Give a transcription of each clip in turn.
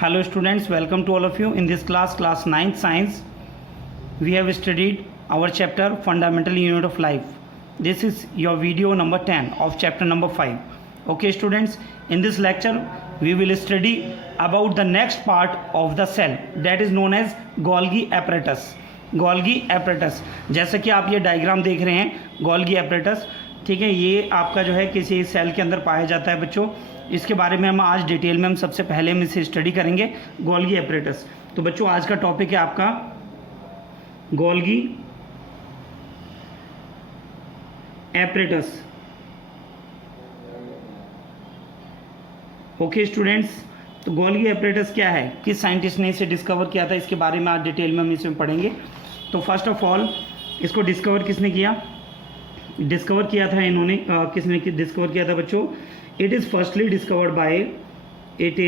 Hello students, welcome to all of you. In this class 9th science, we have studied our chapter fundamental unit of life. This is your video number 10 of chapter number 5. Okay students, in this lecture we will study about the next part of the cell, that is known as Golgi apparatus. Golgi apparatus, जैसा कि आप ये diagram देख रहे हैं Golgi apparatus, ठीक है, ये आपका जो है किसी सेल के अंदर पाया जाता है बच्चों. इसके बारे में हम आज डिटेल में हम सबसे पहले हम इसे स्टडी करेंगे, गोल्गी एपरेटस. तो बच्चों आज का टॉपिक है आपका गोल्गी एपरेटस. ओके स्टूडेंट्स, तो गोल्गी एपरेटस क्या है, किस साइंटिस्ट ने इसे डिस्कवर किया था, इसके बारे में आज डिटेल में हम इसमें पढ़ेंगे. तो फर्स्ट ऑफ ऑल इसको डिस्कवर किसने किया, डिस्कवर किया था इन्होंने, किसने डिस्कवर किया था बच्चों. It is firstly discovered by it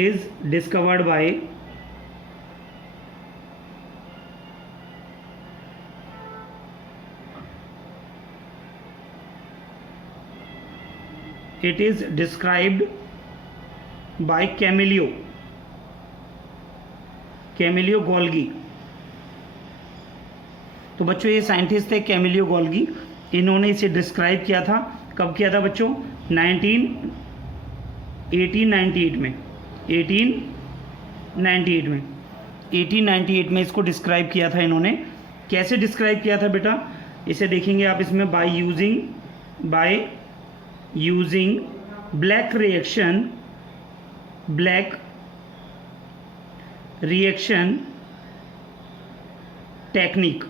is described by Camillo Golgi. तो बच्चों ये साइंटिस्ट थे कैमिलियो गोल्गी. इन्होंने इसे डिस्क्राइब किया था, कब किया था बच्चों, 1898 में इसको डिस्क्राइब किया था इन्होंने. कैसे डिस्क्राइब किया था बेटा, इसे देखेंगे आप इसमें, by using black reaction technique.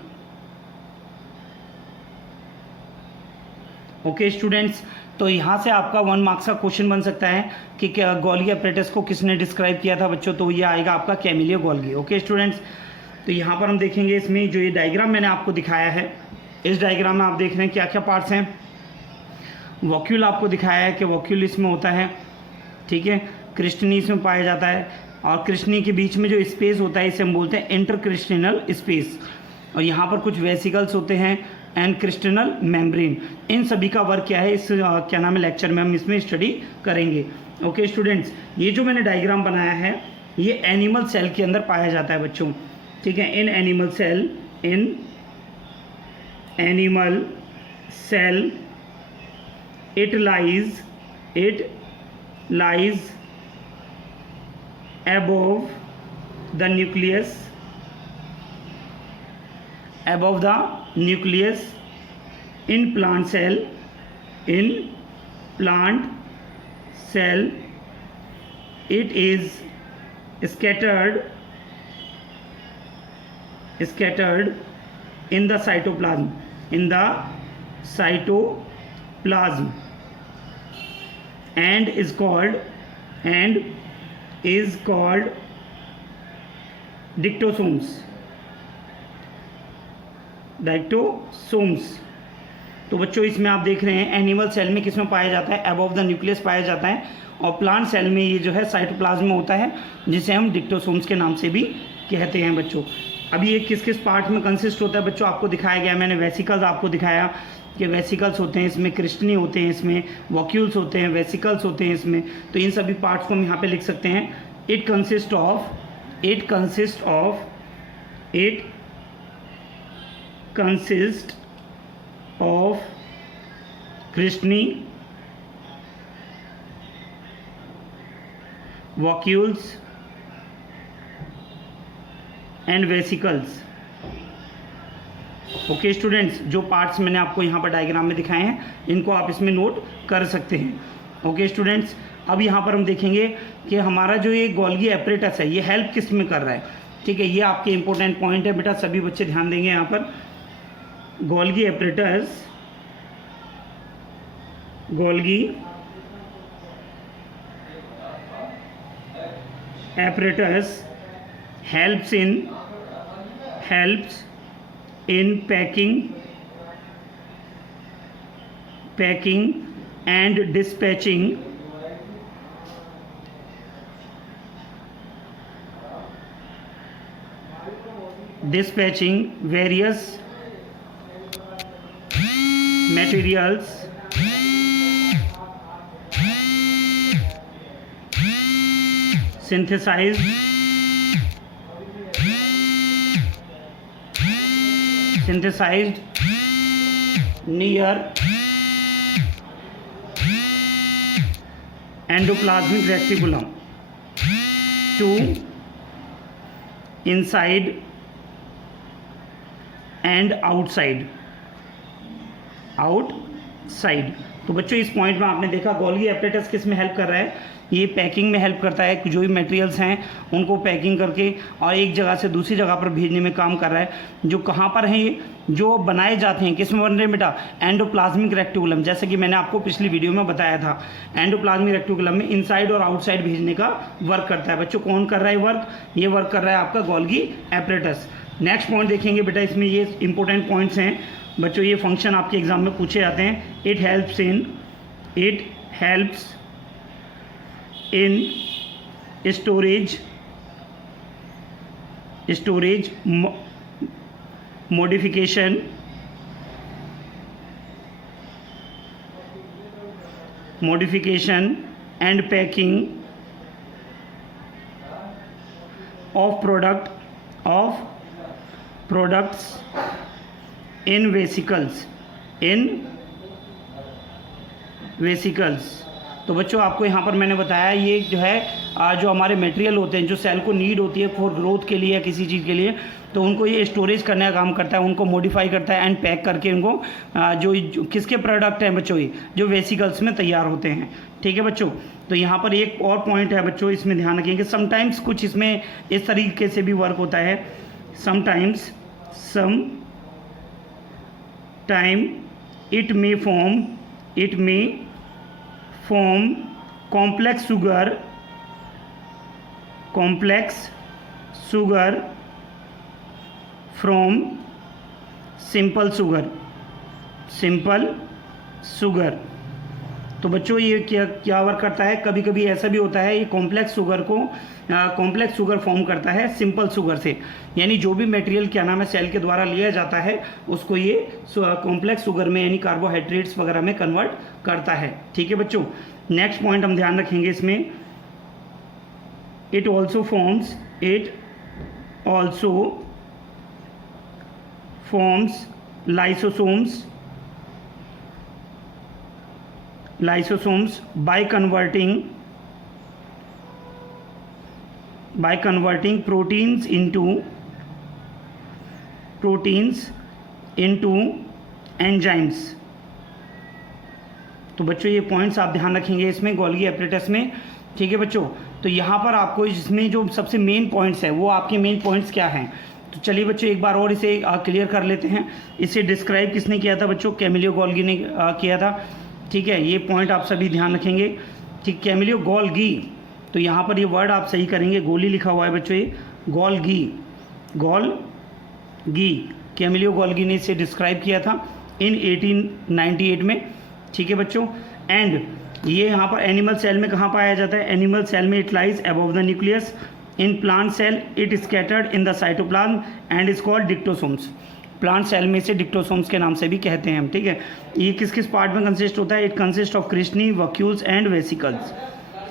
Okay students, तो यहाँ से आपका 1 मार्क्स का क्वेश्चन बन सकता है कि क्या गोल्गी एपरेटस को किसने डिस्क्राइब किया था बच्चों. तो ये आएगा आपका कैमिलियो गोल्गी. ओके स्टूडेंट्स, तो यहाँ पर हम देखेंगे इसमें जो ये डायग्राम मैंने आपको दिखाया है, इस डायग्राम में आप देख रहे हैं क्या क्या पार्ट्स हैं. वॉक्यूल आपको दिखाया है कि वॉक्यूल इसमें होता है, ठीक है, क्रिस्टनी इसमें पाया जाता है, और क्रिस्टनी के बीच में जो स्पेस होता है इसे हम बोलते हैं इंटरक्रिस्टिनल स्पेस. और यहाँ पर कुछ वेसिकल्स होते हैं एंड क्रिस्टनल मेम्ब्रेन. इन सभी का वर्क क्या है, इस क्या नाम है लेक्चर में हम इसमें स्टडी करेंगे. ओके स्टूडेंट्स, ये जो मैंने डायग्राम बनाया है ये एनिमल सेल के अंदर पाया जाता है बच्चों, ठीक है. In animal cell it lies above the nucleus. In plant cell it is scattered in the cytoplasm and is called डाइक्टोसोम्स. तो बच्चों इसमें आप देख रहे हैं एनिमल सेल में किस में पाया जाता है, अबव द न्यूक्लियस पाया जाता है, और प्लांट सेल में ये जो है साइटोप्लाज्म में होता है, जिसे हम डिक्टोसोम्स के नाम से भी कहते हैं बच्चों. अब ये किस किस पार्ट में कंसिस्ट होता है बच्चों आपको दिखाया गया. मैंने वेसिकल्स आपको दिखाया कि वेसिकल्स होते हैं इसमें, क्रिस्टनी होते हैं इसमें, वॉक्यूल्स होते हैं, वेसिकल्स होते हैं इसमें. तो इन सभी पार्ट्स को हम यहाँ पे लिख सकते हैं. It consist of cristae, vacuoles and vesicles. Okay students, जो पार्ट्स मैंने आपको यहाँ पर डायग्राम में दिखाए हैं इनको आप इसमें नोट कर सकते हैं. ओके स्टूडेंट्स, अब यहाँ पर हम देखेंगे कि हमारा जो ये गोल्गी एपरेटस है ये हेल्प किस में कर रहा है, ठीक है. ये आपके इंपॉर्टेंट पॉइंट है बेटा, सभी बच्चे ध्यान देंगे यहाँ पर. Golgi apparatus helps in packing and dispatching various materials synthesized synthesized near endoplasmic reticulum to inside and outside. तो बच्चों इस पॉइंट में आपने देखा गोल्गी एपरेटस किस में हेल्प कर रहा है, ये पैकिंग में हेल्प करता है। जो भी मटेरियल्स हैं उनको पैकिंग करके और एक जगह से दूसरी जगह पर भेजने में काम कर रहा है। जो कहाँ पर हैं ये, जो बनाए जाते हैं किस में बन रहे हैं बेटा, एंडोप्लाज्मिक रेक्टिकुलम, जैसे कि मैंने आपको पिछली वीडियो में बताया था। एंडोप्लाज्मिक रेक्टिकुलम में इनसाइड और आउटसाइड भेजने का वर्क करता है। बच्चों कौन कर रहा है वर्क, ये वर्क कर रहा है आपका गोल्गी एपरेटस। नेक्स्ट पॉइंट देखेंगे बेटा, इसमें ये इंपॉर्टेंट पॉइंट्स हैं बच्चों, ये फंक्शन आपके एग्जाम में पूछे जाते हैं। It helps in storage modification and packing of products in vesicles। तो बच्चों आपको यहाँ पर मैंने बताया ये जो है जो हमारे मटेरियल होते हैं, जो सेल को नीड होती है फॉर ग्रोथ के लिए या किसी चीज़ के लिए, तो उनको ये स्टोरेज करने का काम करता है, उनको मॉडिफाई करता है एंड पैक करके उनको जो किसके प्रोडक्ट हैं बच्चों, ये जो वेसिकल्स में तैयार होते हैं। ठीक है बच्चों, तो यहाँ पर एक और पॉइंट है बच्चों, इसमें ध्यान रखेंगे। समटाइम्स कुछ इसमें इस तरीके से भी वर्क होता है। Sometimes it may form complex sugar from simple sugar। तो बच्चों ये क्या वर्क करता है, कभी कभी ऐसा भी होता है ये कॉम्प्लेक्स शुगर फॉर्म करता है सिंपल शुगर से, यानी जो भी मटेरियल क्या नाम है सेल के द्वारा लिया जाता है उसको ये कॉम्प्लेक्स शुगर में यानी कार्बोहाइड्रेट्स वगैरह में कन्वर्ट करता है। ठीक है बच्चों, नेक्स्ट पॉइंट हम ध्यान रखेंगे इसमें। It also forms lysosomes by converting proteins into enzymes। तो बच्चों ये पॉइंट्स आप ध्यान रखेंगे इसमें गोल्गी एपरेटस में। ठीक है बच्चों, तो यहाँ पर आपको इसमें जो सबसे मेन पॉइंट्स है वो आपके मेन पॉइंट्स क्या हैं, तो चलिए बच्चों एक बार और इसे क्लियर कर लेते हैं। इसे डिस्क्राइब किसने किया था बच्चों, कैमिलियो गोल्गी ने किया था। ठीक है, ये पॉइंट आप सभी ध्यान रखेंगे। ठीक, कैमिलियो गोल्गी, तो यहाँ पर ये वर्ड आप सही करेंगे, गोली लिखा हुआ है बच्चों, ये गोल्गी कैमिलियो गोल्गी ने इसे डिस्क्राइब किया था इन 1898 में। ठीक है बच्चों, एंड ये यहाँ पर एनिमल सेल में कहाँ पाया जाता है, एनिमल सेल में it lies above the nucleus. In plant cell it scattered in the cytoplasm and is called dictyosomes. Plant cell में से डिक्टोसोम्स के नाम से भी कहते हैं हम। ठीक है, ये किस किस पार्ट में कंसिस्ट होता है, it consist of cristae, vacuoles and vesicles.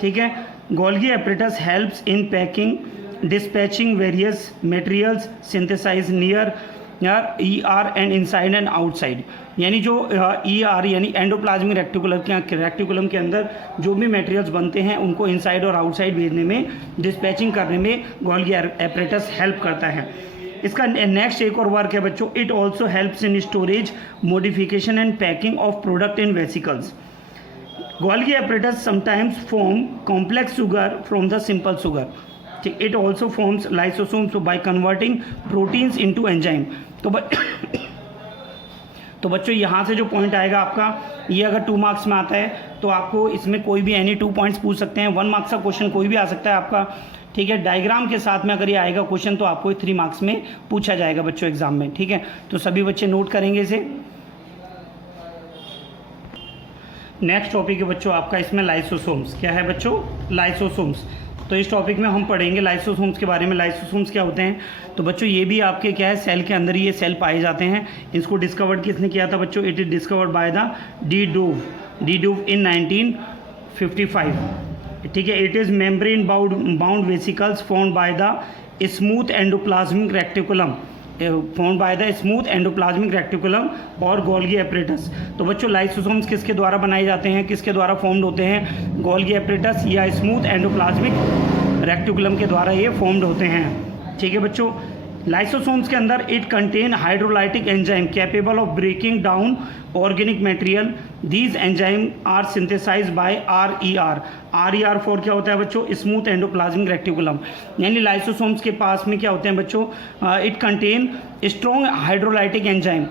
ठीक है, Golgi apparatus helps in packing, dispatching various materials synthesize near ER and inside and outside. यानी जो ER यानी एंडोप्लाज्मिक रेक्टिकुलम के अंदर जो भी मटेरियल्स बनते हैं उनको इनसाइड और आउटसाइड भेजने में, डिस्पैचिंग करने में गोल्गी एपरेटस हेल्प करता है। इसका नेक्स्ट एक और वर्क है बच्चों, it also helps in storage, modification and packing of product in vesicles. Golgi apparatus sometimes form complex sugar from the simple sugar. ठीक, it also forms lysosomes by converting proteins into enzyme. तो बच्चों यहाँ से जो point आएगा आपका, ये अगर 2 मार्क्स में आता है तो आपको इसमें कोई भी एनी 2 पॉइंट्स पूछ सकते हैं। 1 मार्क्स का क्वेश्चन कोई भी आ सकता है आपका। ठीक है, डायग्राम के साथ में अगर ये आएगा क्वेश्चन तो आपको 3 मार्क्स में पूछा जाएगा बच्चों एग्जाम में। ठीक है, तो सभी बच्चे नोट करेंगे इसे। नेक्स्ट टॉपिक है बच्चों आपका इसमें लाइसोसोम्स। क्या है बच्चों, लाइसोसोम्स। तो इस टॉपिक में हम पढ़ेंगे लाइसोसोम्स के बारे में। लाइसोसोम्स क्या होते हैं, तो बच्चों ये भी आपके क्या है, सेल के अंदर ही ये सेल पाए जाते हैं। इसको डिस्कवर्ड किसने किया था बच्चों, it is discovered by the de Duve in 1955। ठीक है, it is membrane bound vesicles formed by the smooth endoplasmic reticulum formed by the smooth endoplasmic reticulum और गोल्गी एपरेटस। तो बच्चों लाइसोसोम्स किसके द्वारा बनाए जाते हैं, किसके द्वारा फॉर्म्ड होते हैं, गोल्गी एपरेटस या स्मूथ एंडोप्लाज्मिक रेक्टिकुलम के द्वारा ये फॉर्म्ड होते हैं। ठीक है बच्चों, लाइसोसोम्स के अंदर it contain hydrolytic enzyme capable of breaking down organic material. These enzyme are synthesize by RER for क्या होता है बच्चों, स्मूथ एंडोप्लाज्मिक रेक्टिकुलम। यानी लाइसोसोम्स के पास में क्या होते हैं बच्चों, it contain strong hydrolytic enzyme.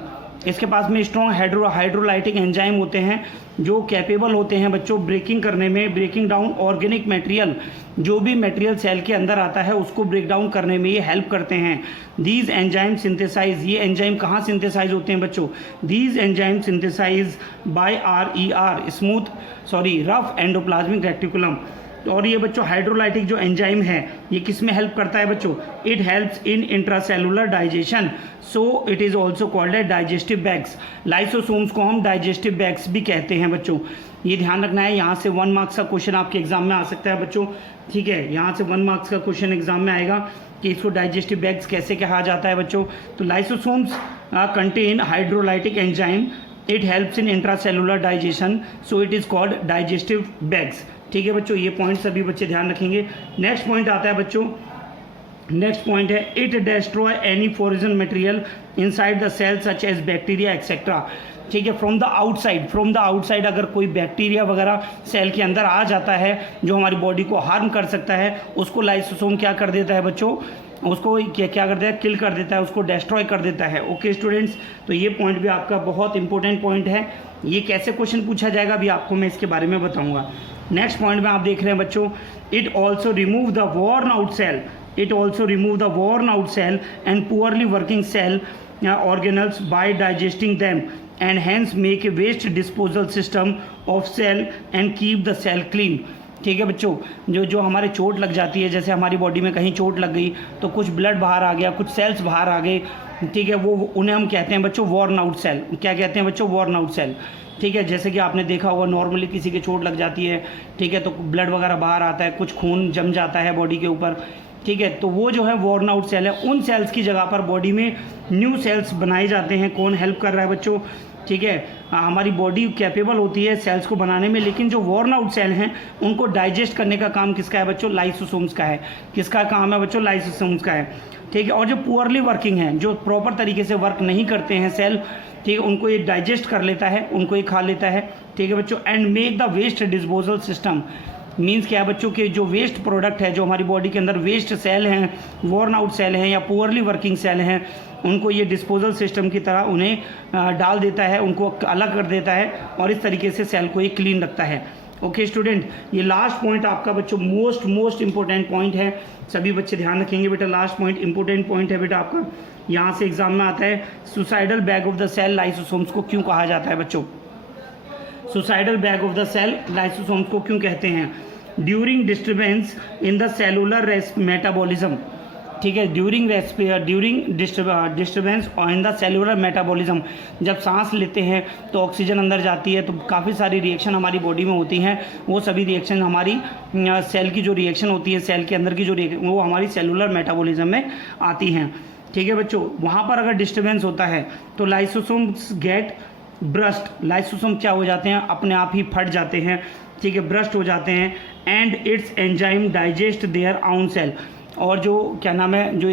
इसके पास में स्ट्रॉन्ग हाइड्रोलाइटिक एंजाइम होते हैं जो कैपेबल होते हैं बच्चों ब्रेकिंग करने में, ब्रेकिंग डाउन ऑर्गेनिक मटेरियल, जो भी मटेरियल सेल के अंदर आता है उसको ब्रेक डाउन करने में ये हेल्प करते हैं। दीज एंजाइम सिंथेसाइज, ये एंजाइम कहाँ सिंथेसाइज होते हैं बच्चों, these enzyme synthesize by rough endoplasmic reticulum. और ये बच्चों हाइड्रोलाइटिक जो एंजाइम है ये किस में हेल्प करता है बच्चों, it helps in intracellular digestion, so it is also called a digestive bags. Lysosomes को हम डाइजेस्टिव बैग्स भी कहते हैं बच्चों, ये ध्यान रखना है। यहाँ से 1 मार्क्स का क्वेश्चन आपके एग्जाम में आ सकता है बच्चों। ठीक है, यहाँ से 1 मार्क्स का क्वेश्चन एग्जाम में आएगा कि इसको डाइजेस्टिव बैग्स कैसे कहा जाता है बच्चों। तो lysosomes contain hydrolytic enzyme, it helps in intracellular digestion, so it is called digestive bags. ठीक है बच्चों, ये पॉइंट सभी बच्चे ध्यान रखेंगे। नेक्स्ट पॉइंट आता है बच्चों, नेक्स्ट पॉइंट है it destroy any foreign material inside the cell such as bacteria etcetera. ठीक है, फ्रॉम द आउटसाइड अगर कोई बैक्टीरिया वगैरह सेल के अंदर आ जाता है जो हमारी बॉडी को हार्म कर सकता है, उसको लाइसोसोम क्या कर देता है बच्चों, उसको क्या करता है, किल कर देता है, उसको डिस्ट्रॉय कर देता है। ओके स्टूडेंट्स, तो ये पॉइंट भी आपका बहुत इंपॉर्टेंट पॉइंट है। ये कैसे क्वेश्चन पूछा जाएगा अभी आपको मैं इसके बारे में बताऊंगा। नेक्स्ट पॉइंट में आप देख रहे हैं बच्चों, it also remove the worn out cell and poorly working cell organelles by digesting them and hence make a waste disposal system of cell and keep the cell clean। ठीक है बच्चों, जो हमारे चोट लग जाती है, जैसे हमारी बॉडी में कहीं चोट लग गई तो कुछ ब्लड बाहर आ गया, कुछ सेल्स बाहर आ गए, ठीक है, वो उन्हें हम कहते हैं बच्चों वॉर्न आउट सेल। क्या कहते हैं बच्चों, वॉर्न आउट सेल। ठीक है, जैसे कि आपने देखा होगा नॉर्मली किसी की चोट लग जाती है, ठीक है, तो ब्लड वगैरह बाहर आता है, कुछ खून जम जाता है बॉडी के ऊपर, ठीक है, तो वो जो है वॉर्न आउट सेल है। उन सेल्स की जगह पर बॉडी में न्यू सेल्स बनाए जाते हैं। कौन हेल्प कर रहा है बच्चों, ठीक है, हमारी बॉडी कैपेबल होती है सेल्स को बनाने में, लेकिन जो वॉर्न आउट सेल हैं उनको डाइजेस्ट करने का काम किसका है बच्चों, लाइसोसोम्स का है। किसका काम है बच्चों, लाइसोसोम्स का है। ठीक है, और जो पुअरली वर्किंग है, जो प्रॉपर तरीके से वर्क नहीं करते हैं सेल, ठीक है, उनको ये डाइजेस्ट कर लेता है, उनको ये खा लेता है। ठीक है बच्चों, and make the waste disposal system. Means क्या है बच्चों कि जो वेस्ट प्रोडक्ट है, जो हमारी बॉडी के अंदर वेस्ट सेल हैं, वॉर्न आउट सेल हैं या पुअरली वर्किंग सेल हैं, उनको ये डिस्पोजल सिस्टम की तरह उन्हें डाल देता है, उनको अलग कर देता है और इस तरीके से सेल को ये क्लीन रखता है। ओके स्टूडेंट, ये लास्ट पॉइंट आपका बच्चों मोस्ट इंपॉर्टेंट पॉइंट है, सभी बच्चे ध्यान रखेंगे बेटा। लास्ट पॉइंट इंपॉर्टेंट पॉइंट है बेटा आपका, यहाँ से एग्जाम में आता है। Suicidal bag of the cell lysosomes को क्यों कहा जाता है बच्चों, suicidal bag of the cell lysosomes को क्यों कहते हैं, during disturbance in the cellular metabolism. ठीक है, during disturbance in the cellular metabolism, जब सांस लेते हैं तो ऑक्सीजन अंदर जाती है तो काफ़ी सारी रिएक्शन हमारी बॉडी में होती हैं, वो सभी रिएक्शन हमारी सेल की जो रिएक्शन होती है, सेल के अंदर की जो रिएक्शन, वो हमारी सेलुलर मेटाबॉलिज्म में आती हैं। ठीक है बच्चों, वहाँ पर अगर डिस्टर्बेंस होता है तो लाइसोसोम्स गेट ब्रस्ट, लाइसोसोम क्या हो जाते हैं, अपने आप ही फट जाते हैं, ठीक है, ब्रस्ट हो जाते हैं, and its enzyme digest their own cell. और जो क्या नाम है, जो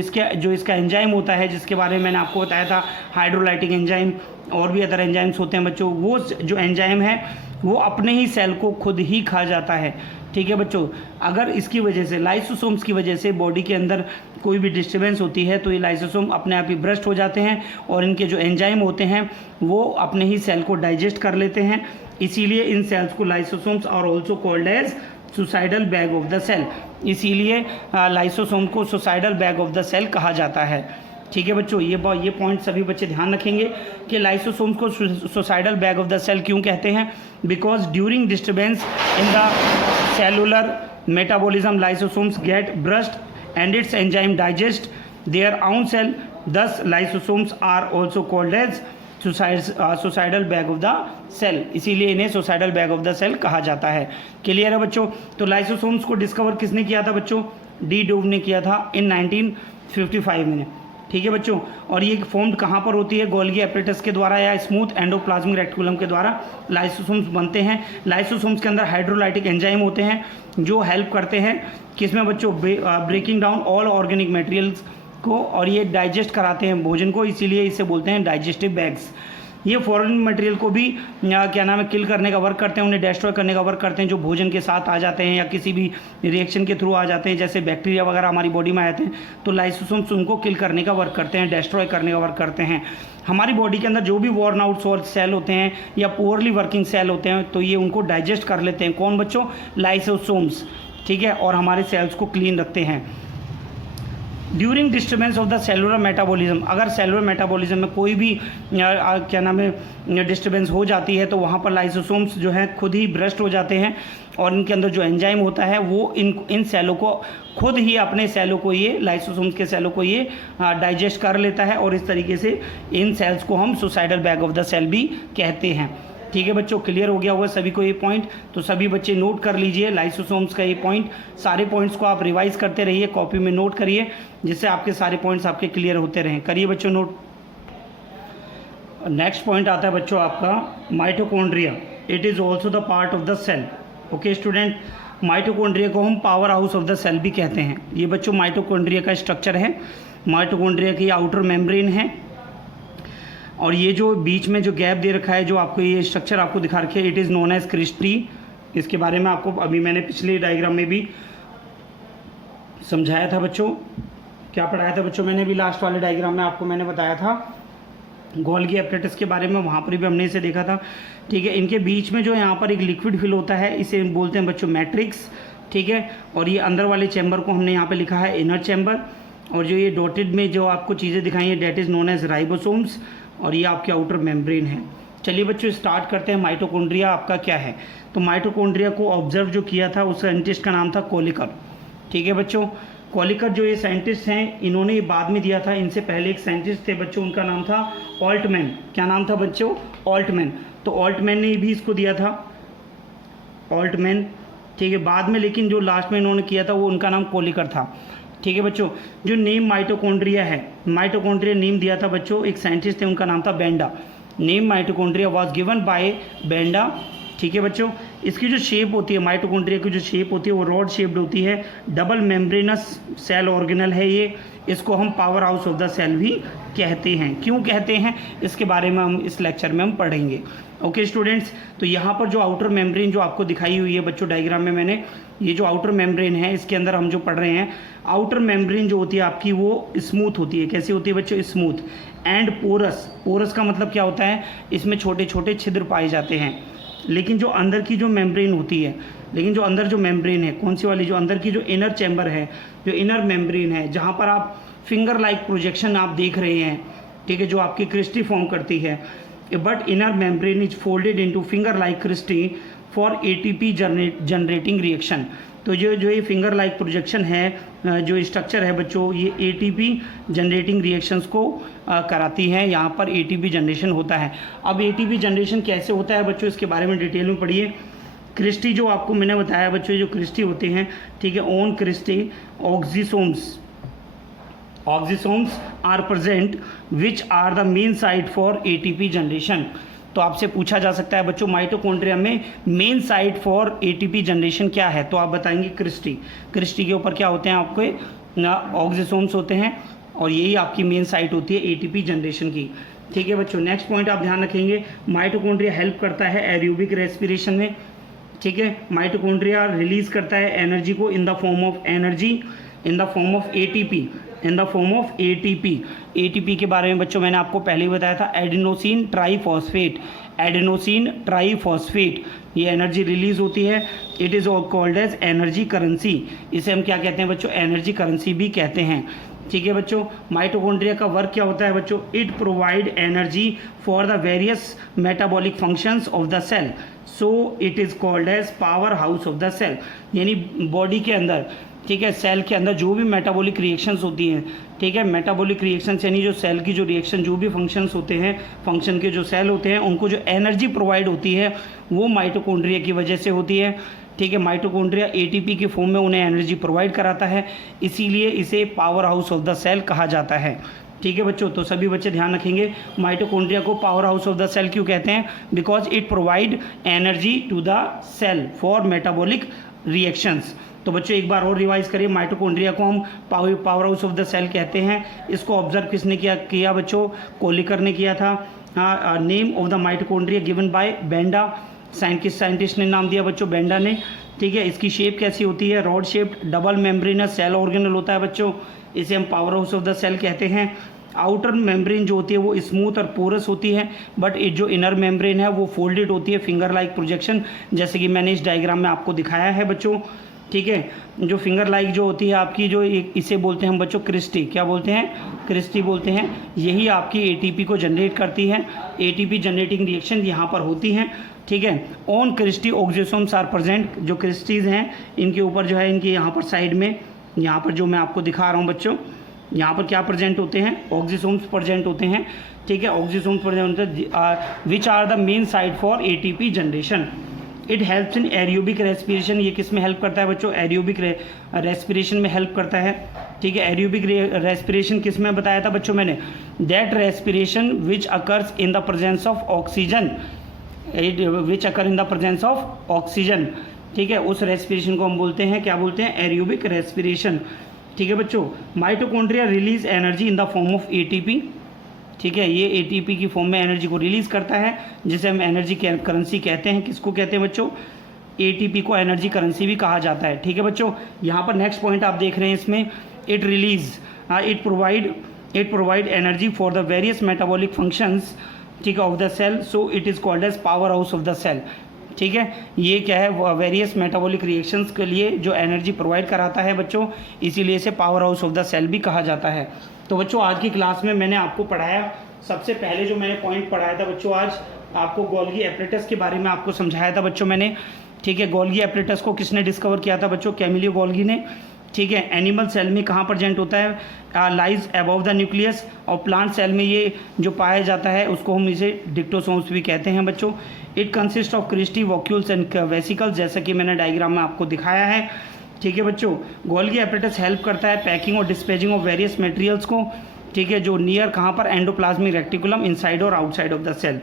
इसका एंजाइम होता है, जिसके बारे में मैंने आपको बताया था, हाइड्रोलाइटिक एंजाइम और भी अदर एंजाइम्स होते हैं बच्चों, वो जो एंजाइम है वो अपने ही सेल को खुद ही खा जाता है। ठीक है बच्चों, अगर इसकी वजह से, लाइसोसोम्स की वजह से बॉडी के अंदर कोई भी डिस्टर्बेंस होती है तो ये लाइसोसोम अपने आप ही ब्रस्ट हो जाते हैं और इनके जो एंजाइम होते हैं वो अपने ही सेल को डाइजेस्ट कर लेते हैं। इसीलिए इन सेल्स को lysosomes are also called as suicidal bag of the cell, इसीलिए लाइसोसोम को suicidal bag of the cell कहा जाता है। ठीक है बच्चों, ये पॉइंट सभी बच्चे ध्यान रखेंगे कि लाइसोसोम्स को suicidal bag of the cell क्यों कहते हैं, because during disturbance in the cellular metabolism lysosomes get burst and its enzyme digest their own cell, thus lysosomes are also called as suicidal bag of the cell, इसीलिए इन्हें suicidal bag of the cell कहा जाता है। Clear है बच्चों। तो lysosomes को discover किसने किया था बच्चों, डी डोव ने किया था इन 1955 में। ठीक है बच्चों। और ये फॉर्म्ड कहाँ पर होती है? गोल्गी एपरेटस के द्वारा या स्मूथ एंडोप्लाज्मिक रेटिकुलम के द्वारा लाइसोसोम्स बनते हैं। लाइसोसोम्स के अंदर हाइड्रोलाइटिक एंजाइम होते हैं जो हेल्प करते हैं किसमें बच्चों? Breaking down all organic materials को, और ये डाइजेस्ट कराते हैं भोजन को, इसीलिए इसे बोलते हैं डाइजेस्टिव बैग्स। ये फॉरेन मटेरियल को भी क्या नाम है, किल करने का वर्क करते हैं, उन्हें डिस्ट्रॉय करने का वर्क करते हैं जो भोजन के साथ आ जाते हैं या किसी भी रिएक्शन के थ्रू आ जाते हैं, जैसे बैक्टीरिया वगैरह हमारी बॉडी में आते हैं, तो लाइसोसोम्स उनको किल करने का वर्क करते हैं, डिस्ट्रॉय करने का वर्क करते हैं। हमारी बॉडी के अंदर जो भी वॉर्न आउट सेल होते हैं या पुअरली वर्किंग सेल होते हैं, तो ये उनको डाइजेस्ट कर लेते हैं। कौन बच्चों? लाइसोसोम्स, ठीक है, और हमारे सेल्स को क्लीन रखते हैं। During disturbance of the cellular metabolism, अगर सेलुलर मेटाबॉलिज्म में कोई भी क्या नाम है डिस्टर्बेंस हो जाती है, तो वहाँ पर लाइसोसोम्स जो हैं खुद ही ब्रस्ट हो जाते हैं, और इनके अंदर जो एंजाइम होता है वो इन सेलों को खुद ही, अपने सेलों को, ये लाइसोसोम्स के सेलों को ये डाइजेस्ट कर लेता है, और इस तरीके से इन सेल्स को हम suicidal bag of the cell भी कहते हैं। ठीक है बच्चों, क्लियर हो गया होगा सभी को ये पॉइंट? तो सभी बच्चे नोट कर लीजिए लाइसोसोम्स का ये पॉइंट। सारे पॉइंट्स को आप रिवाइज करते रहिए, कॉपी में नोट करिए, जिससे आपके सारे पॉइंट्स आपके क्लियर होते रहें। करिए बच्चों नोट। नेक्स्ट पॉइंट आता है बच्चों आपका mitochondria. It is also the part of the cell. Okay student, mitochondria को हम power house of the cell भी कहते हैं। ये बच्चों माइटोकॉन्ड्रिया का स्ट्रक्चर है। माइटोकॉन्ड्रिया की आउटर मेम्ब्रेन है, और ये जो बीच में जो गैप दे रखा है, जो आपको ये स्ट्रक्चर आपको दिखा रखी है, it is known as cristae. इसके बारे में आपको अभी मैंने पिछले डायग्राम में भी समझाया था बच्चों। क्या पढ़ाया था बच्चों? मैंने भी लास्ट वाले डायग्राम में आपको मैंने बताया था गोल्गी एपरेटस के बारे में, वहाँ पर भी हमने इसे देखा था। ठीक है, इनके बीच में जो यहाँ पर एक लिक्विड फिल होता है, इसे बोलते हैं बच्चों मैट्रिक्स। ठीक है, और ये अंदर वाले चैम्बर को हमने यहाँ पे लिखा है इनर चैम्बर, और जो ये डॉटेड में जो आपको चीज़ें दिखाई हैं, that is known as ribosomes, और ये आपके आउटर मेम्ब्रेन है। चलिए बच्चों स्टार्ट करते हैं। माइटोकॉन्ड्रिया आपका क्या है? तो माइटोकॉन्ड्रिया को ऑब्जर्व जो किया था उस साइंटिस्ट का नाम था कोलिकर। ठीक है बच्चों, कोलिकर जो ये साइंटिस्ट हैं, इन्होंने ये बाद में दिया था। इनसे पहले एक साइंटिस्ट थे बच्चों, उनका नाम था ऑल्टमैन। क्या नाम था बच्चों? ऑल्टमैन। तो ऑल्टमैन ने भी इसको दिया था, ऑल्टमैन। ठीक है, बाद में लेकिन जो लास्ट में इन्होंने किया था वो उनका नाम कोलिकर था। ठीक है बच्चों, जो नेम माइटोकॉन्ड्रिया है, माइटोकॉन्ड्रिया नेम दिया था बच्चों, एक साइंटिस्ट थे, उनका नाम था Benda. Name mitochondria was given by Benda. ठीक है बच्चों, इसकी जो शेप होती है, माइटोकॉन्ड्रिया की जो शेप होती है वो रॉड शेप्ड होती है, डबल मेम्ब्रेनस सेल ऑर्गेनल है ये। इसको हम power house of the cell भी कहते हैं। क्यों कहते हैं, इसके बारे में हम इस लेक्चर में हम पढ़ेंगे। ओके स्टूडेंट्स, तो यहाँ पर जो आउटर मेम्ब्रेन जो आपको दिखाई हुई है बच्चों डायग्राम में मैंने, ये जो आउटर मेम्ब्रेन है, इसके अंदर हम जो पढ़ रहे हैं, आउटर मेम्ब्रेन जो होती है आपकी वो स्मूथ होती है। कैसी होती है बच्चों? Smooth and porous. पोरस का मतलब क्या होता है? इसमें छोटे छोटे छिद्र पाए जाते हैं। लेकिन जो अंदर की जो मेम्ब्रेन होती है, लेकिन जो अंदर जो मेम्ब्रेन है, कौन सी वाली? जो अंदर की जो इनर चैम्बर है, जो इनर मेम्ब्रेन है, जहाँ पर आप फिंगर लाइक प्रोजेक्शन आप देख रहे हैं, ठीक है, जो आपकी क्रिस्टी फॉर्म करती है, but inner membrane is folded into finger like cristae for ATP generating reaction. तो जो ये फिंगर लाइक प्रोजेक्शन है, जो स्ट्रक्चर है बच्चों, ये एटीपी जनरेटिंग रिएक्शंस को कराती है। यहाँ पर एटीपी जनरेशन होता है। अब एटीपी जनरेशन कैसे होता है बच्चों, इसके बारे में डिटेल में पढ़िए। क्रिस्टी जो आपको मैंने बताया बच्चों, जो क्रिस्टी होते हैं, ठीक है, on cristae oxysomes are present which are the main site for ATP generation. तो आपसे पूछा जा सकता है बच्चों माइटोकॉन्ड्रिया में main site for ATP generation क्या है, तो आप बताएंगे क्रिस्टी। क्रिस्टी के ऊपर क्या होते हैं? आपके ऑक्सीसोम्स होते हैं, और यही आपकी मेन साइट होती है एटीपी जनरेशन की। ठीक है बच्चों, नेक्स्ट पॉइंट आप ध्यान रखेंगे, माइटोकॉन्ड्रिया हेल्प करता है एरोबिक रेस्पिरेशन में। ठीक है, माइटोकॉन्ड्रिया रिलीज करता है एनर्जी को in the form of energy, in the form of ATP, in the form of ATP. ATP के बारे में बच्चों मैंने आपको पहले ही बताया था, एडिनोसिन ट्राईफॉस्फेट। एडिनोसिन ट्राईफॉस्फेट ये एनर्जी रिलीज होती है। It is called as energy currency. इसे हम क्या कहते हैं बच्चों? एनर्जी करेंसी भी कहते हैं। ठीक है बच्चों, माइटोकॉन्ड्रिया का वर्क क्या होता है बच्चों? It provide energy for the various metabolic functions of the cell, so it is called as power house of the cell. यानी बॉडी के अंदर, ठीक है, सेल के अंदर जो भी मेटाबॉलिक रिएक्शंस होती हैं, ठीक है, मेटाबॉलिक रिएक्शंस यानी जो सेल की जो रिएक्शन, जो भी फंक्शंस होते हैं, फंक्शन के जो सेल होते हैं, उनको जो एनर्जी प्रोवाइड होती है वो माइटोकॉन्ड्रिया की वजह से होती है। ठीक है, माइटोकॉन्ड्रिया एटीपी के फॉर्म में उन्हें एनर्जी प्रोवाइड कराता है, इसीलिए इसे power house of the cell कहा जाता है। ठीक है बच्चों, तो सभी बच्चे ध्यान रखेंगे। माइटोकॉन्ड्रिया को power house of the cell क्यों कहते हैं? Because it provide energy to the cell for metabolic reactions. तो बच्चों एक बार और रिवाइज करिए, माइटोकॉन्ड्रिया को हम power house of the cell कहते हैं। इसको ऑब्जर्व किसने किया बच्चों? कोलिकर ने किया था। Name of the mitochondria given by Benda, scientist ने नाम दिया बच्चों बेंडा ने। ठीक है, इसकी शेप कैसी होती है? Rod shaped double membranous cell organelle होता है बच्चों, इसे हम power house of the cell कहते हैं। आउटर मेम्ब्रेन जो होती है वो स्मूथ और पोरस होती है, बट ये जो इनर मेम्ब्रेन है वो फोल्डेड होती है, फिंगर लाइक प्रोजेक्शन, जैसे कि मैंने इस डायग्राम में आपको दिखाया है बच्चों। ठीक है, जो फिंगर लाइक जो होती है आपकी, जो इसे बोलते हैं हम बच्चों क्रिस्टी, क्या बोलते हैं? क्रिस्टी बोलते हैं। यही आपकी एटीपी को जनरेट करती है। एटीपी जनरेटिंग रिएक्शन यहाँ पर होती हैं। ठीक है, on Christie oxysomes are present, जो क्रिस्टीज हैं इनके ऊपर जो है, इनके यहाँ पर साइड में, यहाँ पर जो मैं आपको दिखा रहा हूँ बच्चों, यहाँ पर क्या प्रेजेंट होते हैं? ऑक्सीसोम्स प्रेजेंट होते हैं। ठीक है, ऑक्सीसोम्स प्रेजेंट होते हैं which are the main site for ATP generation. It helps in aerobic respiration, ये किस में हेल्प करता है बच्चों? एरियोबिक रेस्पिरेशन में हेल्प करता है। ठीक है, एरियोबिक रेस्पिरेशन किस में बताया था बच्चों मैंने? That respiration which occurs in the presence of oxygen, which occur in the presence of oxygen. ठीक है, उस रेस्पिरेशन को हम बोलते हैं, क्या बोलते हैं? एरियोबिक रेस्पिरेशन। ठीक है बच्चों, mitochondria release energy in the form of ATP. ठीक है, ये एटीपी की फॉर्म में एनर्जी को रिलीज करता है, जिसे हम एनर्जी करेंसी कहते हैं। किसको कहते हैं बच्चों? एटीपी को एनर्जी करेंसी भी कहा जाता है। ठीक है बच्चों, यहाँ पर नेक्स्ट पॉइंट आप देख रहे हैं इसमें, it provide energy for the various metabolic functions, ठीक है, of the cell, so it is called as power house of the cell. ठीक है, ये क्या है? वेरियस मेटाबॉलिक रिएक्शंस के लिए जो एनर्जी प्रोवाइड कराता है बच्चों, इसीलिए इसे power house of the cell भी कहा जाता है। तो बच्चों आज की क्लास में मैंने आपको पढ़ाया, सबसे पहले जो मैंने पॉइंट पढ़ाया था बच्चों, आज आपको गोल्गी एपरेटस के बारे में आपको समझाया था बच्चों मैंने। ठीक है, गोल्गी एपरेटस को किसने डिस्कवर किया था बच्चों? कैमिलियो गोल्गी ने। ठीक है, एनिमल सेल में कहाँ प्रेजेंट होता है? लाइज अबव द न्यूक्लियस, और प्लांट सेल में ये जो पाया जाता है उसको हम इसे डिक्टोसोम्स भी कहते हैं बच्चों। It consist of cristae vacuoles and vesicles, जैसा कि मैंने डायग्राम में आपको दिखाया है। ठीक है बच्चों, गोल्गी एपरेटस हेल्प करता है पैकिंग और डिस्पेजिंग ऑफ वेरियस मटेरियल्स को। ठीक है, जो नियर कहाँ पर? एंडोप्लाज्मिक रेक्टिकुलम, इनसाइड और आउटसाइड ऑफ द सेल।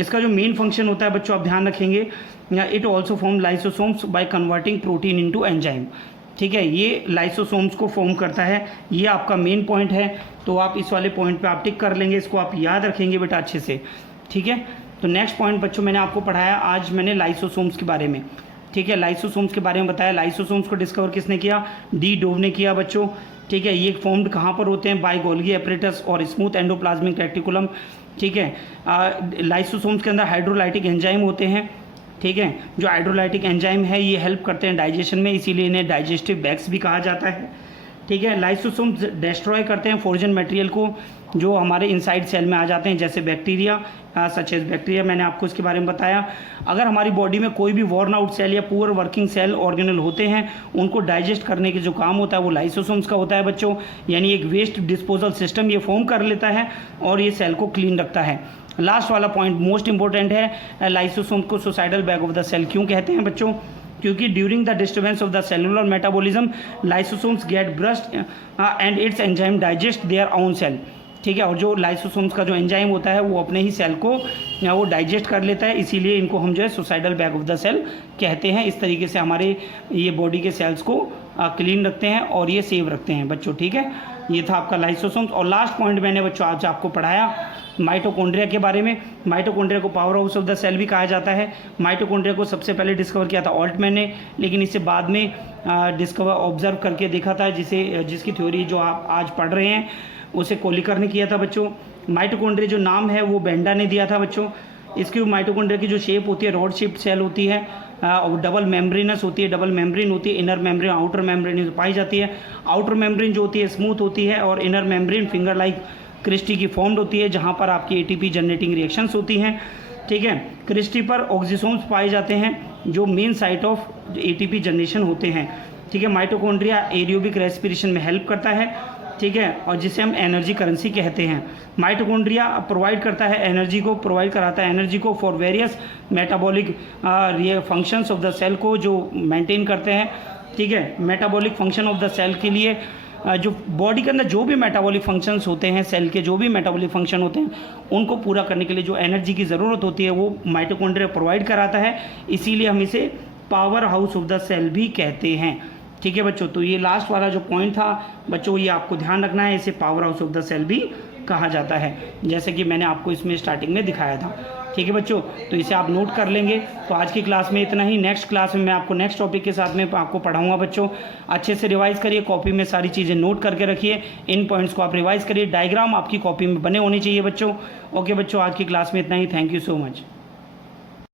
इसका जो मेन फंक्शन होता है बच्चों, आप ध्यान रखेंगे, it also form lysosomes by converting protein into enzyme. ठीक है, ये लाइसोसोम्स को फॉर्म करता है, ये आपका मेन पॉइंट है। तो आप इस वाले पॉइंट पे आप टिक कर लेंगे, इसको आप याद रखेंगे बेटा अच्छे से। ठीक है, तो नेक्स्ट पॉइंट बच्चों मैंने आपको पढ़ाया आज मैंने लाइसोसोम्स के बारे में। ठीक है, लाइसोसोम्स के बारे में बताया। लाइसोसोम्स को डिस्कवर किसने किया? डी डोव ने किया बच्चों। ठीक है, ये फॉर्म्ड कहाँ पर होते हैं? बाय गोल्गी एपरेटस और स्मूथ एंडोप्लाज्मिक रेक्टिकुलम। ठीक है, लाइसोसोम्स के अंदर हाइड्रोलाइटिक एंजाइम होते हैं। ठीक है, जो हाइड्रोलाइटिक एंजाइम है ये हेल्प करते हैं डाइजेशन में, इसीलिए इन्हें डाइजेस्टिव बैग्स भी कहा जाता है। ठीक है, लाइसोसोम्स डिस्ट्रॉय करते हैं फॉरेन मटेरियल को जो हमारे इनसाइड सेल में आ जाते हैं, जैसे बैक्टीरिया, सच एज बैक्टीरिया, मैंने आपको इसके बारे में बताया। अगर हमारी बॉडी में कोई भी वॉर्न आउट सेल या पुअर वर्किंग सेल ऑर्गेनल होते हैं, उनको डाइजेस्ट करने के जो काम होता है वो लाइसोसोम्स का होता है बच्चों। यानी एक वेस्ट डिस्पोजल सिस्टम ये फॉर्म कर लेता है और ये सेल को क्लीन रखता है। लास्ट वाला पॉइंट मोस्ट इंपॉर्टेंट है, लाइसोसोम को suicidal bag of the cell क्यों कहते हैं बच्चों? क्योंकि during the disturbance of the cellular metabolism lysosomes get burst and its enzyme digest their own cell. ठीक है, और जो लाइसोसोम्स का जो एंजाइम होता है वो अपने ही सेल को वो डाइजेस्ट कर लेता है, इसीलिए इनको हम जो है suicidal bag of the cell कहते हैं। इस तरीके से हमारे ये बॉडी के सेल्स को क्लीन रखते हैं और ये सेव रखते हैं बच्चों। ठीक है, ये था आपका लाइसोसोम्स। और लास्ट पॉइंट मैंने बच्चों आज आपको पढ़ाया माइटोकॉन्ड्रिया के बारे में। माइटोकॉन्ड्रिया को power house of the cell भी कहा जाता है। माइटोकॉन्ड्रिया को सबसे पहले डिस्कवर किया था ऑल्टमैन ने, लेकिन इसे बाद में ऑब्जर्व करके देखा था, जिसकी थ्योरी जो आप आज पढ़ रहे हैं उसे कोलिकर ने किया था बच्चों। माइटोकॉन्ड्रिया जो नाम है वो बेंडा ने दिया था बच्चों। इसकी माइटोकॉन्ड्रिया की जो शेप होती है रॉड शेप्ड सेल होती है, और डबल मेम्ब्रेनस होती है, डबल मेम्ब्रेन होती है, इनर मेम्ब्रेन आउटर मेम्ब्रेन पाई जाती है। आउटर मेम्ब्रेन जो होती है स्मूथ होती है और inner membrane finger like cristae की फॉर्म्ड होती है, जहाँ पर आपकी एटीपी जनरेटिंग रिएक्शंस होती हैं। ठीक है, क्रिस्टी पर ऑक्सीसोम्स पाए जाते हैं जो main site of ATP generation होते हैं। ठीक है, माइटोकॉन्ड्रिया एरियोबिक रेस्पिरेशन में हेल्प करता है। ठीक है, और जिसे हम एनर्जी करेंसी कहते हैं। माइटोकॉन्ड्रिया प्रोवाइड करता है एनर्जी को, प्रोवाइड कराता है एनर्जी को for various metabolic functions of the cell को जो मेंटेन करते हैं। ठीक है, metabolic function of the cell के लिए जो बॉडी के अंदर जो भी मेटाबॉलिक फंक्शंस होते हैं, सेल के जो भी मेटाबॉलिक फंक्शन होते हैं, उनको पूरा करने के लिए जो एनर्जी की ज़रूरत होती है वो माइटोकॉन्ड्रिया प्रोवाइड कराता है, इसीलिए हम इसे power house of the cell भी कहते हैं। ठीक है बच्चों, तो ये लास्ट वाला जो पॉइंट था बच्चों, ये आपको ध्यान रखना है, इसे power house of the cell भी कहा जाता है, जैसे कि मैंने आपको इसमें स्टार्टिंग में दिखाया था। ठीक है बच्चों, तो इसे आप नोट कर लेंगे। तो आज की क्लास में इतना ही, नेक्स्ट क्लास में मैं आपको नेक्स्ट टॉपिक के साथ में आपको पढ़ाऊंगा बच्चों। अच्छे से रिवाइज करिए, कॉपी में सारी चीज़ें नोट करके रखिए, इन पॉइंट्स को आप रिवाइज करिए, डायग्राम आपकी कॉपी में बने होने चाहिए बच्चों। ओके बच्चों, आज की क्लास में इतना ही, थैंक यू सो मच।